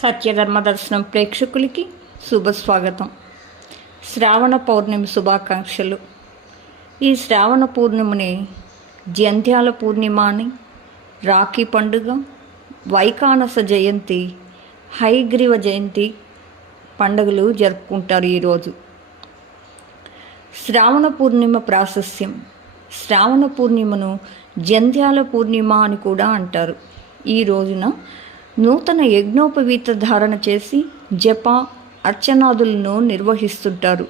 సత్యధర్మ దర్శనం ప్రేక్షకులకి శుభస్వాగతం. శ్రావణ పౌర్ణమి శుభాకాంక్షలు. ఈ శ్రావణ పూర్ణిమని జంధ్యాల పూర్ణిమ అని రాఖీ పండుగ వైకానస జయంతి హైగ్రీవ జయంతి పండుగలు జరుపుకుంటారు ఈరోజు శ్రావణ పూర్ణిమ ప్రాశస్యం. శ్రావణ పూర్ణిమను జంధ్యాల పూర్ణిమ అని కూడా అంటారు. ఈ రోజున నూతన యజ్ఞోపవీత ధారణ చేసి జప అర్చనాదులను నిర్వహిస్తుంటారు.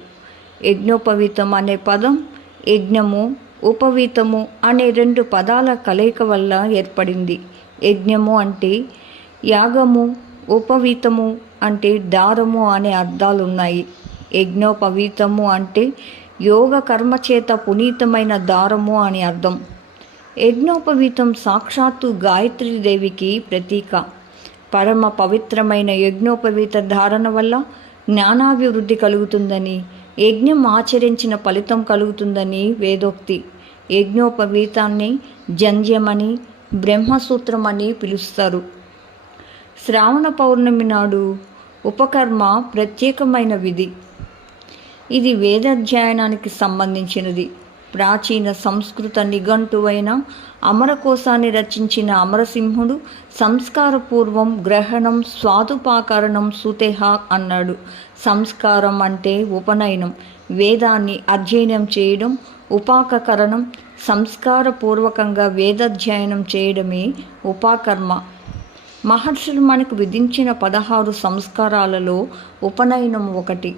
యజ్ఞోపవీతం అనే పదం యజ్ఞము ఉపవీతము అనే రెండు పదాల కలయిక వల్ల ఏర్పడింది. యజ్ఞము అంటే యాగము ఉపవీతము అంటే దారము అనే అర్థాలు ఉన్నాయి యజ్ఞోపవీతము అంటే యోగ కర్మ చేత పునీతమైన దారము అని అర్థం. యజ్ఞోపవీతం సాక్షాత్తు గాయత్రీదేవికి ప్రతీక. పరమ పవిత్రమైన యజ్ఞోపవీత ధారణ వల్ల జ్ఞానాభివృద్ధి కలుగుతుందని యజ్ఞం ఆచరించిన ఫలితం కలుగుతుందని వేదోక్తి. యజ్ఞోపవీతాన్ని జంధ్యమని బ్రహ్మసూత్రం అని పిలుస్తారు. శ్రావణ పౌర్ణమి నాడు ఉపకర్మ ప్రత్యేకమైన విధి. ఇది వేదాధ్యయనానికి సంబంధించినది. ప్రాచీన సంస్కృత నిఘంటువైన అమరకోశాన్ని రచించిన అమరసింహుడు సంస్కారపూర్వం గ్రహణం స్వాదుపాకరణం సుతేహ అన్నాడు. సంస్కారం అంటే ఉపనయనం వేదాన్ని అధ్యయనం చేయడం ఉపాకకరణం సంస్కారపూర్వకంగా వేదాధ్యయనం చేయడమే ఉపాకర్మ. మహర్షులు మనకు విధించిన పదహారు సంస్కారాలలో ఉపనయనం ఒకటి.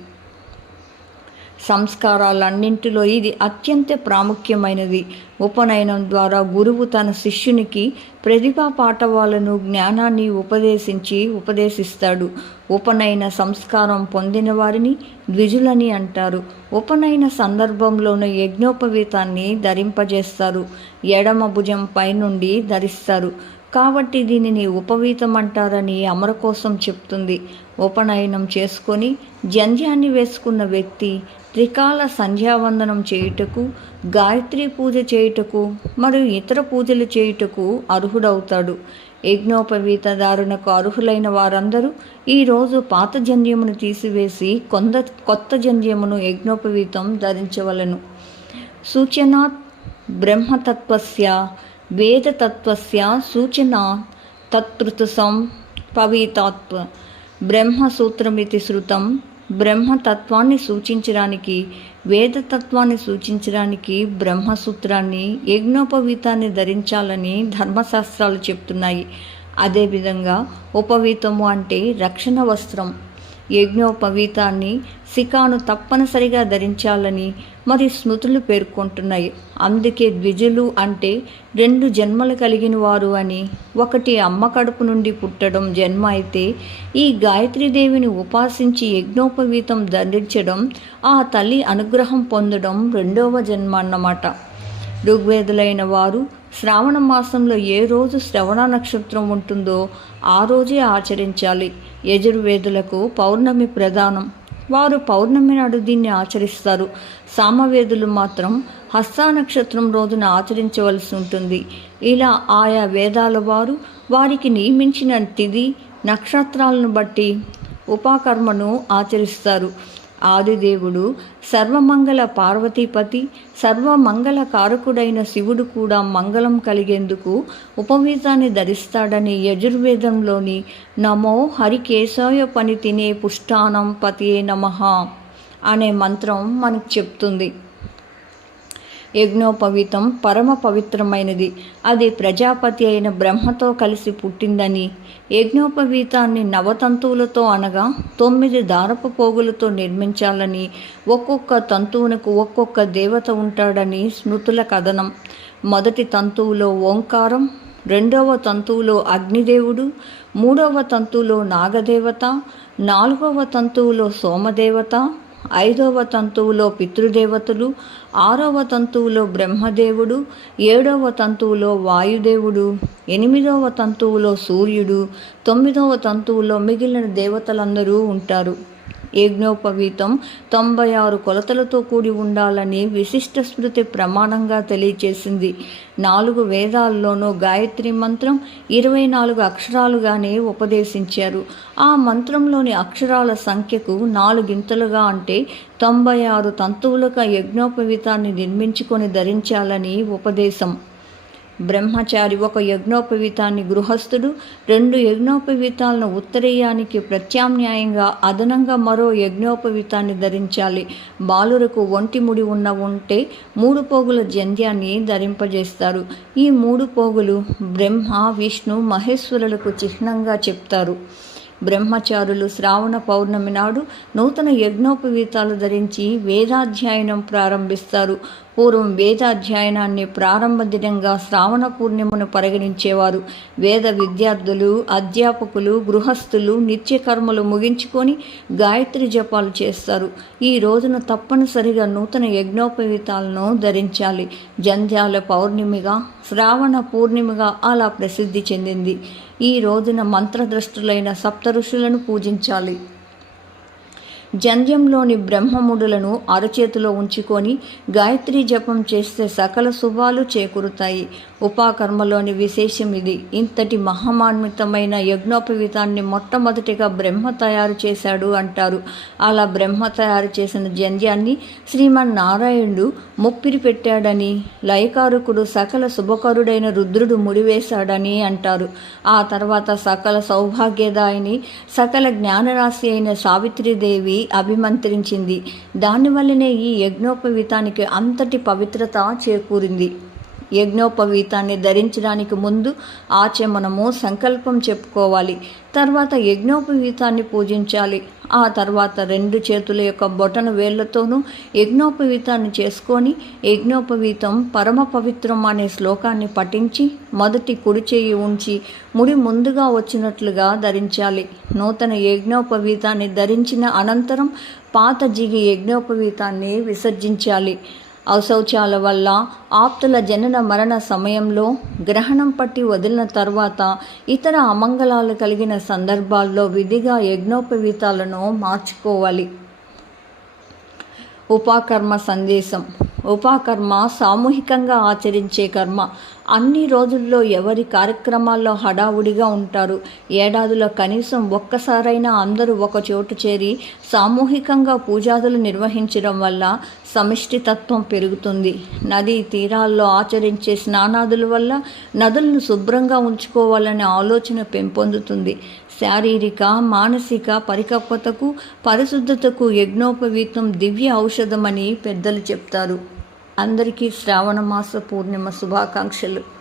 సంస్కారాలన్నింటిలో ఇది అత్యంత ప్రాముఖ్యమైనది. ఉపనయనం ద్వారా గురువు తన శిష్యునికి ప్రతిభా పాఠవాలను జ్ఞానాన్ని ఉపదేశించి ఉపదేశిస్తాడు. ఉపనయన సంస్కారం పొందిన వారిని ద్విజులని అంటారు. ఉపనయన సందర్భంలోని యజ్ఞోపవీతాన్ని ధరింపజేస్తారు. ఎడమ భుజం పైనుండి ధరిస్తారు. కాబట్టి దీనిని ఉపవీతం అంటారని అమర కోసం చెప్తుంది. ఉపనయనం చేసుకొని జంధ్యాన్ని వేసుకున్న వ్యక్తి త్రికాల సంధ్యావందనం చేయుటకు గాయత్రి పూజ చేయుటకు మరియు ఇతర పూజలు చేయుటకు అర్హుడవుతాడు. యజ్ఞోపవీతదారునకు అర్హులైన వారందరూ ఈరోజు పాత జంధ్యమును తీసివేసి కొంద కొత్త జంధ్యమును యజ్ఞోపవీతం ధరించవలను. సూచనాత్ బ్రహ్మతత్వస్య వేదతత్వస్య సూచన తత్పృతసం పవీతాత్వ. బ్రహ్మసూత్రమితి శృతం బ్రహ్మతత్వాన్ని సూచించడానికి వేదతత్వాన్ని సూచించడానికి బ్రహ్మసూత్రాన్ని యజ్ఞోపవీతాన్ని ధరించాలని ధర్మశాస్త్రాలు చెప్తున్నాయి. అదేవిధంగా ఉపవీతము అంటే రక్షణ వస్త్రం. యజ్ఞోపవీతాన్ని శిఖాను తప్పనిసరిగా ధరించాలని మరి స్మృతులు పేర్కొంటున్నాయి. అందుకే ద్విజులు అంటే రెండు జన్మలు కలిగిన వారు అని ఒకటి అమ్మ కడుపు నుండి పుట్టడం జన్మ అయితే ఈ గాయత్రీదేవిని ఉపాసించి యజ్ఞోపవీతం ధరించడం ఆ తల్లి అనుగ్రహం పొందడం రెండవ జన్మ అన్నమాట. ఋగ్వేదులైన వారు శ్రావణ మాసంలో ఏ రోజు శ్రవణ నక్షత్రం ఉంటుందో ఆ రోజే ఆచరించాలి. యజుర్వేదులకు పౌర్ణమి ప్రధానం. వారు పౌర్ణమి నాడు దీన్ని ఆచరిస్తారు. సామవేదులు మాత్రం హస్త నక్షత్రం రోజున ఆచరించవలసి ఉంటుంది. ఇలా ఆయా వేదాల వారు వారికి నియమించిన తిది నక్షత్రాలను బట్టి ఉపాకర్మను ఆచరిస్తారు. ఆదిదేవుడు సర్వమంగళ పార్వతీపతి సర్వమంగళ కారకుడైన శివుడు కూడా మంగళం కలిగేందుకు ఉపవీతాన్ని ధరిస్తాడని యజుర్వేదంలోని నమో హరికేశాయ పని తినే పుష్టానం పతియే నమ అనే మంత్రం మనకు చెప్తుంది. యజ్ఞోపవీతం పరమ పవిత్రమైనది. అది ప్రజాపతి అయిన బ్రహ్మతో కలిసి పుట్టిందని. యజ్ఞోపవీతాన్ని నవతంతువులతో అనగా తొమ్మిది దారపు పోగులతో నిర్మించాలని ఒక్కొక్క తంతువునకు ఒక్కొక్క దేవత ఉంటాడని స్మృతుల కథనం. మొదటి తంతువులో ఓంకారం రెండవ తంతువులో అగ్నిదేవుడు మూడవ తంతువులో నాగదేవత నాలుగవ తంతువులో సోమదేవత ఐదవ తంతువులో పితృదేవతలు ఆరవ తంతువులో బ్రహ్మదేవుడు ఏడవ తంతువులో వాయుదేవుడు ఎనిమిదవ తంతువులో సూర్యుడు తొమ్మిదవ తంతువులో మిగిలిన దేవతలందరూ ఉంటారు. యజ్ఞోపవీతం. తొంభై ఆరు కొలతలతో కూడి ఉండాలని విశిష్ట స్మృతి ప్రమాణంగా తెలియచేసింది. నాలుగు వేదాల్లోనూ గాయత్రి మంత్రం ఇరవై నాలుగు అక్షరాలుగానే ఉపదేశించారు. ఆ మంత్రంలోని అక్షరాల సంఖ్యకు నాలుగింతలుగా అంటే తొంభై ఆరు తంతువులుగా యజ్ఞోపవీతాన్ని నిర్మించుకొని ధరించాలని ఉపదేశం. బ్రహ్మచారి ఒక యజ్ఞోపవీతాన్ని గృహస్థుడు రెండు యజ్ఞోపవీతాలను ఉత్తరేయానికి ప్రత్యామ్నాయంగా అదనంగా మరో యజ్ఞోపవీతాన్ని ధరించాలి. బాలురకు ఒంటి ముడి ఉన్న ఉంటే మూడు పోగుల జంధ్యాన్ని ధరింపజేస్తారు. ఈ మూడు పోగులు బ్రహ్మ విష్ణు మహేశ్వరులకు చిహ్నంగా చెప్తారు. బ్రహ్మచారులు శ్రావణ పౌర్ణమి నాడు నూతన యజ్ఞోపవీతాలు ధరించి వేదాధ్యయనం ప్రారంభిస్తారు. పూర్వం వేదాధ్యయనాన్ని ప్రారంభ దినంగా శ్రావణ పూర్ణిమను పరిగణించేవారు. వేద విద్యార్థులు అధ్యాపకులు గృహస్థులు నిత్యకర్మలు ముగించుకొని గాయత్రి జపాలు చేస్తారు. ఈ రోజున తప్పనిసరిగా నూతన యజ్ఞోపవీతాలను ధరించాలి. జంధ్యాల పౌర్ణమిగా శ్రావణ పూర్ణిమగా అలా ప్రసిద్ధి చెందింది. ఈ రోజున మంత్రద్రష్టులైన సప్త ఋషులను పూజించాలి. జంధ్యంలోని బ్రహ్మముడులను అరచేతిలో ఉంచుకొని గాయత్రి జపం చేస్తే సకల శుభాలు చేకూరుతాయి. ఉపాకర్మలోని విశేషం ఇది. ఇంతటి మహమాన్వితమైన యజ్ఞోపవీతాన్ని మొట్టమొదటిగా బ్రహ్మ తయారు చేశాడు అంటారు. అలా బ్రహ్మ తయారు చేసిన జంధ్యాన్ని శ్రీమన్నారాయణుడు ముప్పిరి పెట్టాడని లయకారకుడు సకల శుభకరుడైన రుద్రుడు ముడివేశాడని అంటారు. ఆ తర్వాత సకల సౌభాగ్యదాయిని సకల జ్ఞానరాశి అయిన సావిత్రిదేవి అభిమంత్రించింది. దానివల్లనే ఈ యజ్ఞోపవీతానికి అంతటి పవిత్రత చేకూరింది. యజ్ఞోపవీతాన్ని ధరించడానికి ముందు ఆచమనము సంకల్పం చెప్పుకోవాలి. తర్వాత యజ్ఞోపవీతాన్ని పూజించాలి. ఆ తర్వాత రెండు చేతుల యొక్క బొటన వేళ్ళతోనూ యజ్ఞోపవీతాన్ని చేసుకొని యజ్ఞోపవీతం పరమ పవిత్రం అనే శ్లోకాన్ని పఠించి మొదటి కుడి చేయి ఉంచి ముడి ముందుగా వచ్చినట్లుగా ధరించాలి. నూతన యజ్ఞోపవీతాన్ని ధరించిన అనంతరం పాత జిగి యజ్ఞోపవీతాన్ని విసర్జించాలి. అశౌచాల వల్ల ఆప్తుల జనన మరణ సమయంలో గ్రహణం పట్టి వదిలిన తర్వాత ఇతర అమంగళాలు కలిగిన సందర్భాల్లో విధిగా యజ్ఞోపవీతాలను మార్చుకోవాలి. ఉపాకర్మ సందేశం. ఉపాకర్మ సామూహికంగా ఆచరించే కర్మ. అన్ని రోజుల్లో ఎవరి కార్యక్రమాల్లో హడావుడిగా ఉంటారు? ఏడాదిలో కనీసం ఒక్కసారైనా అందరూ ఒక చోటు చేరి సామూహికంగా పూజాదులు నిర్వహించడం వల్ల సమిష్టితత్వం పెరుగుతుంది. నదీ తీరాల్లో ఆచరించే స్నానాదుల వల్ల నదులను శుభ్రంగా ఉంచుకోవాలనే ఆలోచన పెంపొందుతుంది. శారీరక మానసిక పరిపక్వతకు పరిశుద్ధతకు యజ్ఞోపవీతం దివ్య ఔషధమని పెద్దలు చెప్తారు. అందరికీ శ్రావణ మాస పూర్ణిమ శుభాకాంక్షలు.